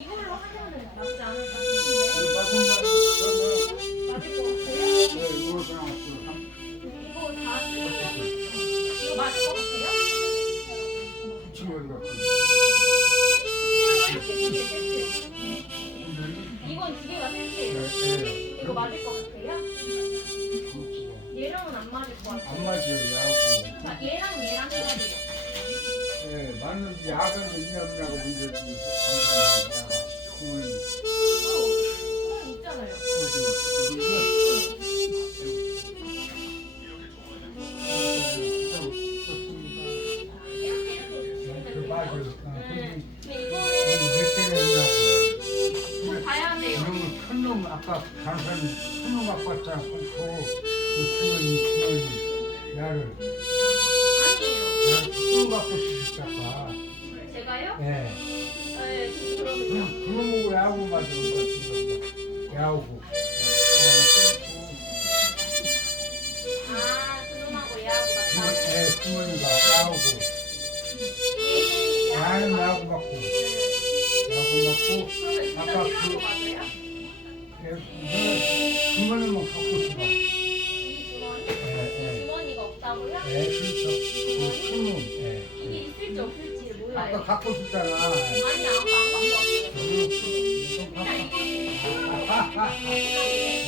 이걸로 하면은 낫지 않을까 싶은데 맞을 것 같아요? 네, 이거 다 이거 맞을 것 같아요? 세트 이건 두 개가. 이거 맞을 것 같아요? 얘랑은 안 맞을 것 같아요 안 맞아요. 자, 얘랑 얘랑 해가지고 야간 있냐 없냐고 문제지. 봐야 돼요 큰놈 아까 강산 큰놈 갖고 왔잖아. 끊고 그 큰놈이 큰놈이 큰놈 싶었다. 제가요? 예. 네 그럼 그놈하고 야구 맞은 것 같은 거. 야구. 아 그놈하고 얘하고 맞다 예, 부모님가 야구. 나는 야구 맞고 아까 갖고 싶잖아. 아니 아까 안 갖고 왔어